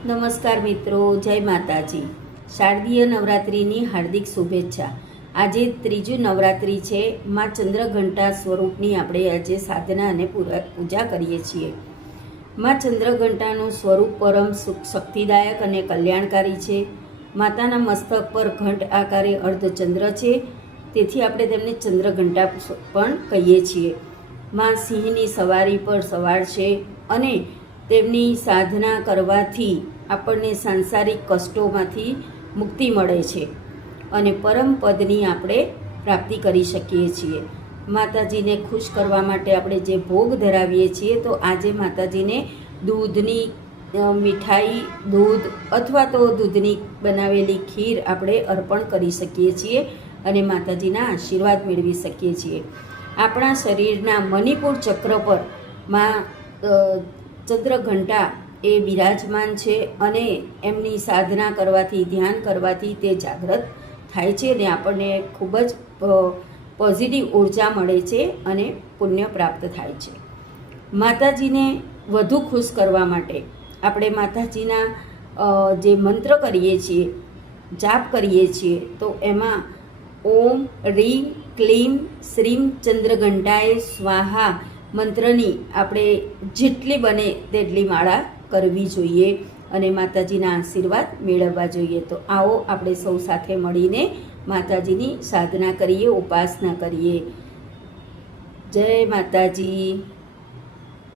નમસ્કાર મિત્રો, જય માતાજી. શારદીય નવરાત્રિની હાર્દિક શુભેચ્છા. આજે ત્રીજું નવરાત્રિ છે. માં ચંદ્રઘંટા સ્વરૂપની આપણે આજે સાધના અને પૂજા કરીએ છીએ. માં ચંદ્રઘંટાનું સ્વરૂપ પરમ શક્તિદાયક અને કલ્યાણકારી છે. માતાના મસ્તક પર ઘંટ આકારે અર્ધચંદ્ર છે, તેથી આપણે તેમને ચંદ્રઘંટા પણ કહીએ છીએ. માં સિંહની સવારી પર સવાર છે અને તેમની સાધના કરવાથી આપણને સાંસારિક કષ્ટોમાંથી મુક્તિ મળે છે અને પરમ પદની આપણે પ્રાપ્તિ કરી શકીએ છીએ. માતાજીને ખુશ કરવા માટે આપણે જે ભોગ ધરાવીએ છીએ, તો આજે માતાજીને દૂધની મીઠાઈ, દૂધ અથવા તો દૂધની બનાવેલી ખીર આપણે અર્પણ કરી શકીએ છીએ અને માતાજીના આશીર્વાદ મેળવી શકીએ છીએ. આપણા શરીરના મણિપુર ચક્ર પર માં ચંદ્રઘંટા એ બિરાજમાન છે અને એમની સાધના કરવાથી, ધ્યાન કરવાથી તે જાગૃત થાય છે અને આપણને ખૂબ જ પોઝિટિવ ઉર્જા મળે છે અને પુણ્ય પ્રાપ્ત થાય છે. માતાજીને વધુ ખુશ કરવા માટે આપણે માતાજીના જે મંત્ર કરીએ છીએ, જાપ કરીએ છીએ, તો એમાં ઓમ રીમ ક્લીમ શ્રીમ ચંદ્રઘંટાએ સ્વાહા મંત્રની આપણે જેટલી બને તેટલી માળા કરવી જોઈએ અને માતાજીના આશીર્વાદ મેળવવા જોઈએ. તો આવો આપણે સૌ સાથે મળીને માતાજીની સાધના કરીએ, ઉપાસના કરીએ. જય માતાજી.